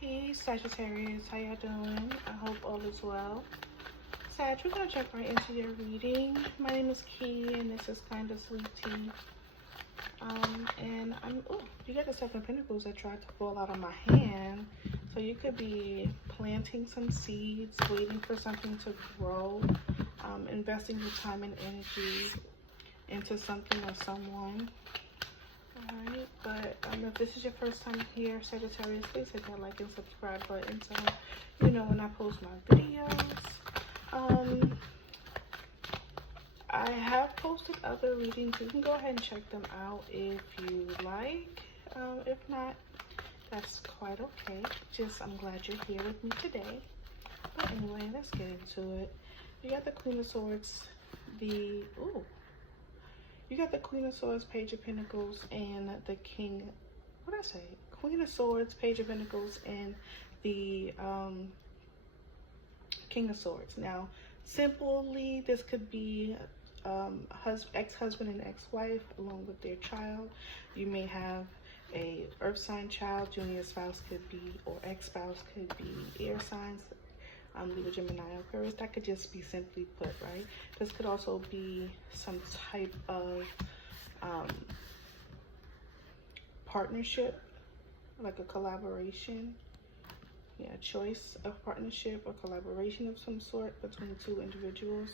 Hey Sagittarius, how y'all doing? I hope all is well. Sag, we're gonna jump right into your reading. My name is Key, and this is kind of sweet tea. You got the Seven of Pentacles that tried to fall out of my hand. So you could be planting some seeds, waiting for something to grow, investing your time and energy into something or someone. Alright, but if this is your first time here, Sagittarius, please hit that like and subscribe button so you know when I post my videos. I have posted other readings. You can go ahead and check them out if you like. If not, that's quite okay. I'm glad you're here with me today. But anyway, let's get into it. You got the Queen of Swords, you got the Queen of Swords, Page of Pentacles, and the King. What did I say? Queen of Swords, Page of Pentacles, and the King of Swords. Now, simply, this could be ex-husband and ex-wife along with their child. You may have a earth sign child, junior spouse could be, or ex-spouse could be air signs, Libra, Gemini, Aquarius. That could just be simply put, right? This could also be some type of partnership, like a collaboration. Yeah, choice of partnership or collaboration of some sort between two individuals.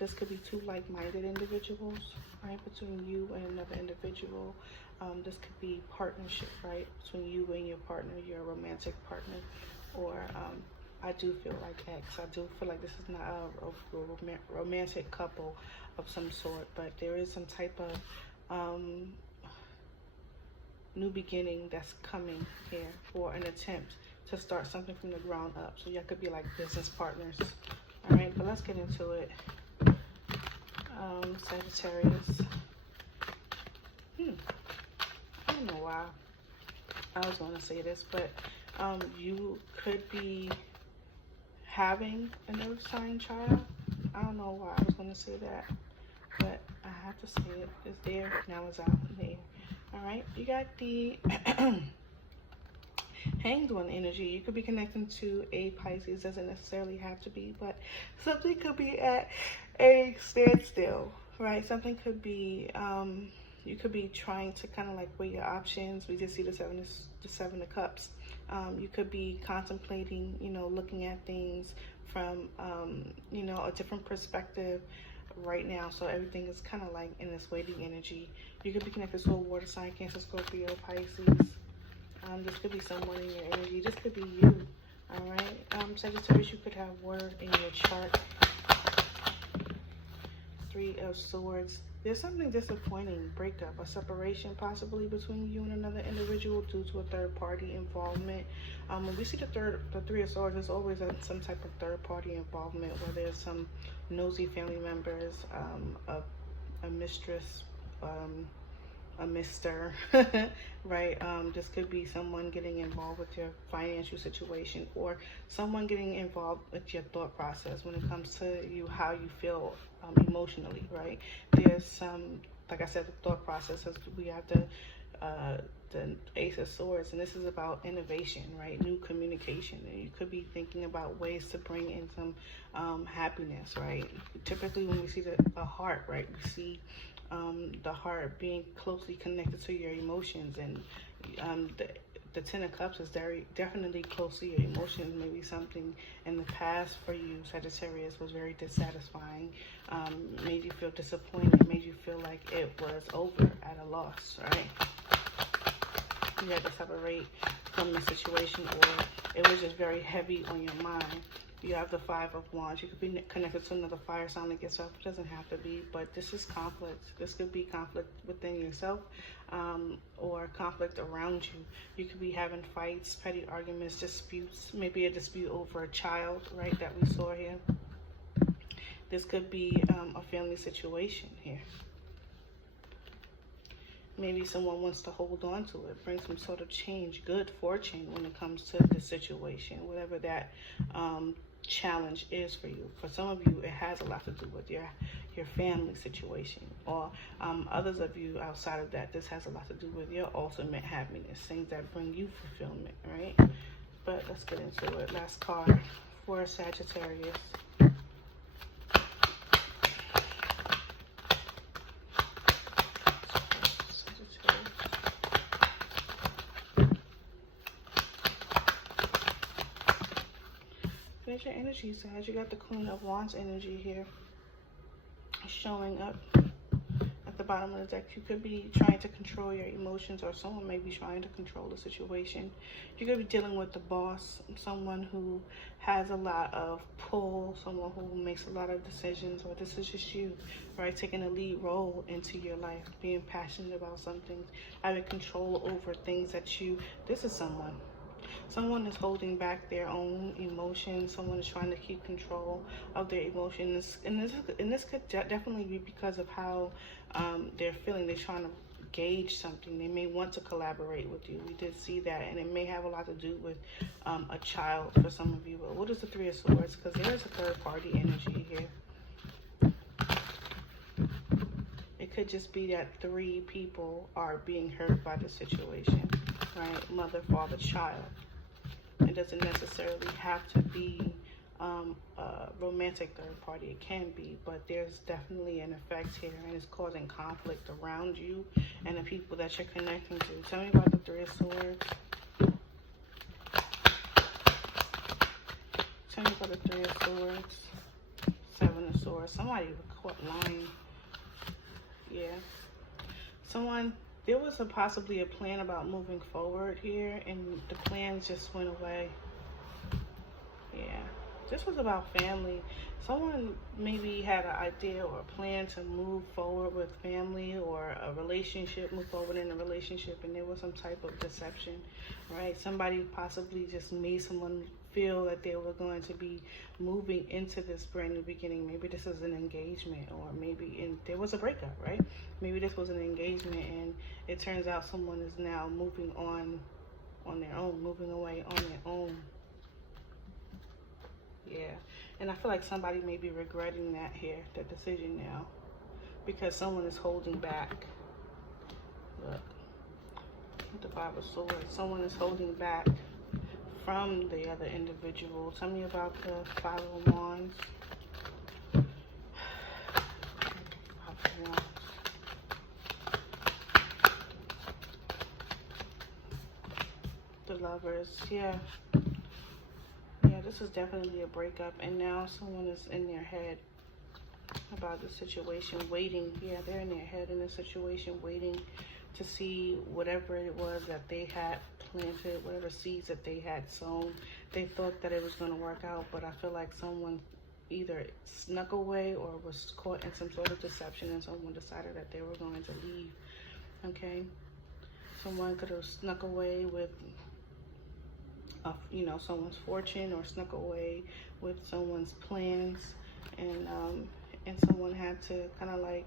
This could be two like-minded individuals, right? Between you and another individual. This could be partnership, right? Between you and your partner, your romantic partner, or I do feel like ex. I do feel like this is not a romantic couple of some sort, but there is some type of new beginning that's coming here, or an attempt to start something from the ground up. So y'all could be like business partners. All right, but let's get into it. Sagittarius. I don't know why I was going to say this, but you could be having an earth sign child. I don't know why I was going to say that, but I have to say it. It's there, now it's out there. All right, you got the Hanged One energy. You could be connecting to a Pisces. Doesn't necessarily have to be, but something could be at a standstill, right? Something could be, you could be trying to kind of like weigh your options. We just see the Seven of Cups. You could be contemplating, looking at things from, a different perspective right now. So everything is kind of like in this waiting energy. You could be connected to a water sign, Cancer, Scorpio, Pisces. This could be someone in your energy. This could be you. All right. Sagittarius, you could have word in your chart. Three of Swords. There's something disappointing, breakup, a separation possibly between you and another individual due to a third party involvement. When we see the Three of Swords, there's always some type of third party involvement, where there's some nosy family members, a mistress, a mister, right? This could be someone getting involved with your financial situation, or someone getting involved with your thought process when it comes to you, how you feel emotionally, right? There's some, like I said, the thought process. We have the Ace of Swords, and this is about innovation, right? New communication. And you could be thinking about ways to bring in some happiness, right? Typically when we see a heart, right, we see the heart being closely connected to your emotions, and the Ten of Cups is definitely close to your emotions. Maybe something in the past for you, Sagittarius, was very dissatisfying, made you feel disappointed, made you feel like it was over, at a loss, right? You had to separate from the situation, or it was just very heavy on your mind. You have the Five of Wands. You could be connected to another fire sign like yourself. It doesn't have to be, but this is conflict. This could be conflict within yourself, or conflict around you. You could be having fights, petty arguments, disputes, maybe a dispute over a child, right, that we saw here. This could be a family situation here. Maybe someone wants to hold on to it, bring some sort of change, good fortune when it comes to the situation, whatever that challenge is for you. For some of you, it has a lot to do with your family situation, or others of you outside of that, this has a lot to do with your ultimate happiness, things that bring you fulfillment, right? But let's get into it. Last card for Sagittarius. There's your energy, Sag. You got the Queen of Wands energy here showing up at the bottom of the deck. You could be trying to control your emotions, or someone may be trying to control the situation. You could be dealing with the boss, someone who has a lot of pull, someone who makes a lot of decisions, or this is just you, right? Taking a lead role into your life, being passionate about something, having control over things that you, this is someone. Someone is holding back their own emotions. Someone is trying to keep control of their emotions. And this could definitely be because of how they're feeling. They're trying to gauge something. They may want to collaborate with you. We did see that. And it may have a lot to do with a child for some of you. But what is the Three of Swords? Because there is a third-party energy here. It could just be that 3 people are being hurt by the situation, right? Mother, father, child. It doesn't necessarily have to be a romantic third party. It can be, but there's definitely an effect here, and it's causing conflict around you and the people that you're connecting to. Tell me about the Three of Swords. Tell me about the Three of Swords. Seven of Swords. Somebody was caught lying. Yeah. There was possibly a plan about moving forward here, and the plans just went away. Yeah. This was about family. Someone maybe had an idea or a plan to move forward with family or a relationship, move forward in a relationship, and there was some type of deception, right? Somebody possibly just made someone feel that they were going to be moving into this brand new beginning. Maybe this is an engagement, or maybe there was a breakup, right? Maybe this was an engagement, and it turns out someone is now moving on their own, moving away on their own. Yeah, and I feel like somebody may be regretting that decision now, because someone is holding back. Look, the Five of Swords. Someone is holding back from the other individual. Tell me about the Five of Wands. The Lovers. Yeah, this is definitely a breakup, and now someone is in their head about the situation, waiting. Yeah, they're in their head in the situation, waiting to see whatever it was that they had planted, whatever seeds that they had sown. They thought that it was going to work out, but I feel like someone either snuck away or was caught in some sort of deception, and someone decided that they were going to leave. Okay, someone could have snuck away with someone's fortune, or snuck away with someone's plans, and someone had to kind of like,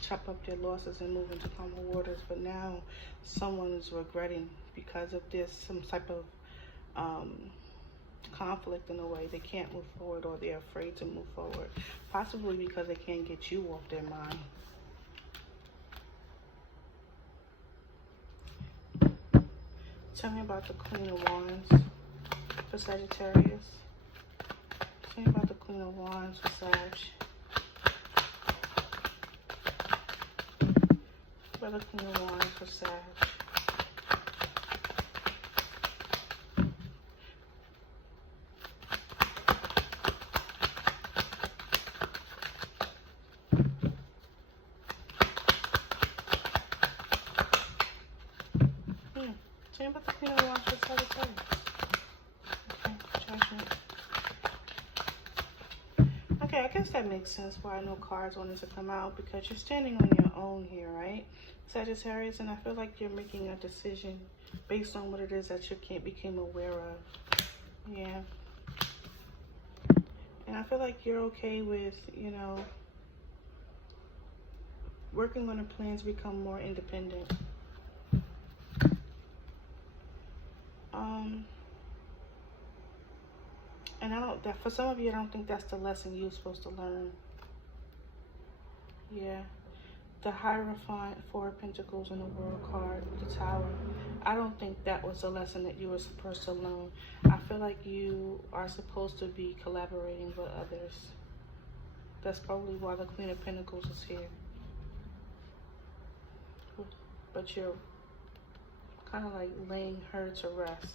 chop up their losses and move into calmer waters. But now someone is regretting because of this, some type of conflict in a way. They can't move forward, or they're afraid to move forward, possibly because they can't get you off their mind. Tell me about the Queen of Wands for Sagittarius. Tell me about the Queen of Wands for Sag. What about the Queen of Wands for Sag? Tell me about the Queen of Wands for Sagittarius. Okay, Judgment. Okay, I guess that makes sense why no cards wanted to come out, because you're standing on your own here, right, Sagittarius? And I feel like you're making a decision based on what it is that you became aware of. Yeah. And I feel like you're okay with, working on a plan to become more independent. And for some of you, I don't think that's the lesson you're supposed to learn. Yeah. The Hierophant, Four of Pentacles, and the World card with the Tower. I don't think that was a lesson that you were supposed to learn. I feel like you are supposed to be collaborating with others. That's probably why the Queen of Pentacles is here. But you're kind of like laying her to rest.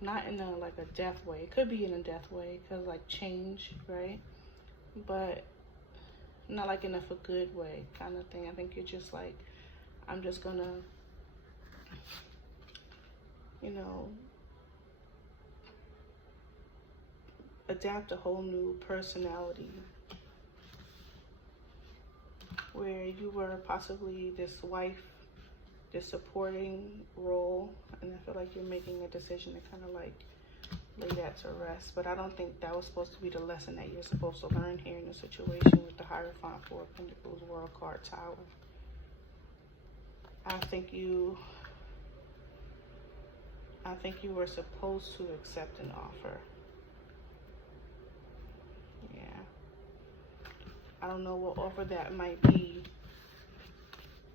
Not in a like a death way. It could be in a death way, because like change, right? But not like in a for good way kind of thing. I think you're just like, I'm just gonna, you know, adapt a whole new personality, where you were possibly this wife, this supporting role, and I feel like you're making a decision to kind of like lay that to rest. But I don't think that was supposed to be the lesson that you're supposed to learn here in the situation with the Hierophant, Four of Pentacles, World card, Tower. I think you were supposed to accept an offer. Yeah. I don't know what offer that might be.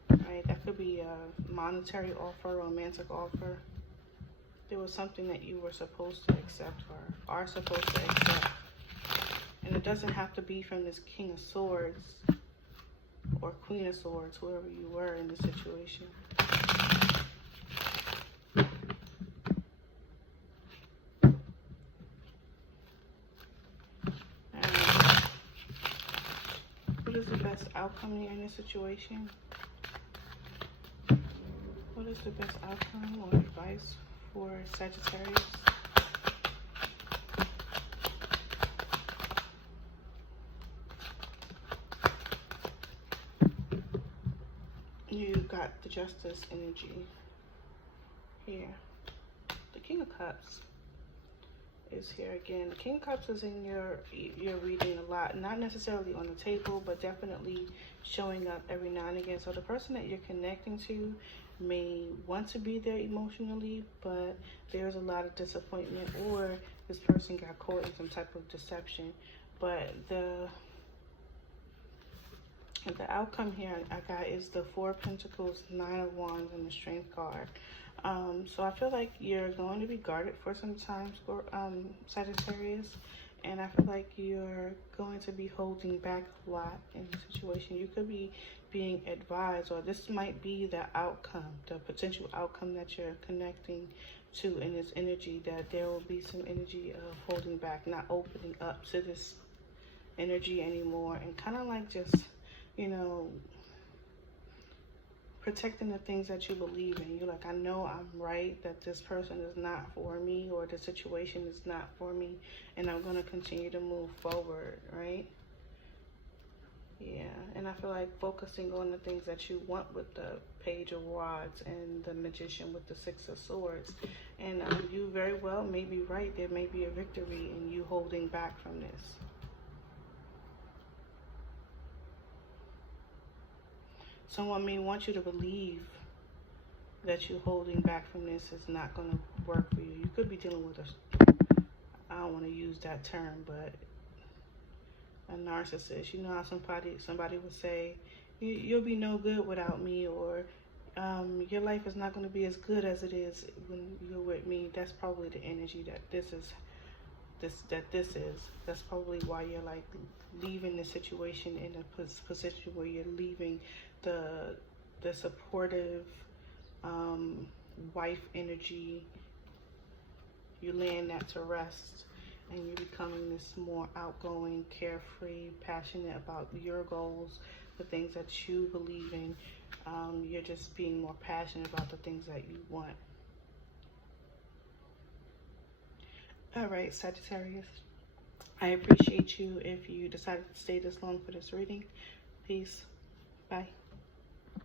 Right? That could be a monetary offer, romantic offer. There was something that you were supposed to accept or are supposed to accept. And it doesn't have to be from this King of Swords or Queen of Swords, whoever you were in the situation. What is the best outcome here in this situation? What is the best outcome or advice for Sagittarius? You got the Justice energy here. The King of Cups is here again. The King of Cups is in your reading a lot. Not necessarily on the table, but definitely showing up every now and again. So the person that you're connecting to may want to be there emotionally, but there's a lot of disappointment, or this person got caught in some type of deception. But the outcome here I got is the Four of Pentacles, Nine of Wands, and the Strength card. So I feel like you're going to be guarded for some time, Sagittarius, and I feel like you're going to be holding back a lot in the situation. You could be being advised, or this might be the outcome, the potential outcome that you're connecting to in this energy, that there will be some energy of holding back, not opening up to this energy anymore, and kind of like just, you know, protecting the things that you believe in. You're like, I know I'm right, that this person is not for me, or the situation is not for me, and I'm going to continue to move forward, right? Yeah, and I feel like focusing on the things that you want with the Page of Wands and the Magician with the Six of Swords. And you very well may be right. There may be a victory in you holding back from this. Someone may want you to believe that you holding back from this is not going to work for you. You could be dealing with I don't want to use that term, but a narcissist. You know how somebody would say, you'll be no good without me, or your life is not going to be as good as it is when you're with me. That's probably the energy that this is. That's probably why you're like leaving the situation in a position where you're leaving the supportive wife energy. You're laying that to rest, and you're becoming this more outgoing, carefree, passionate about your goals, the things that you believe in. You're just being more passionate about the things that you want. All right, Sagittarius, I appreciate you if you decided to stay this long for this reading. Peace. Bye.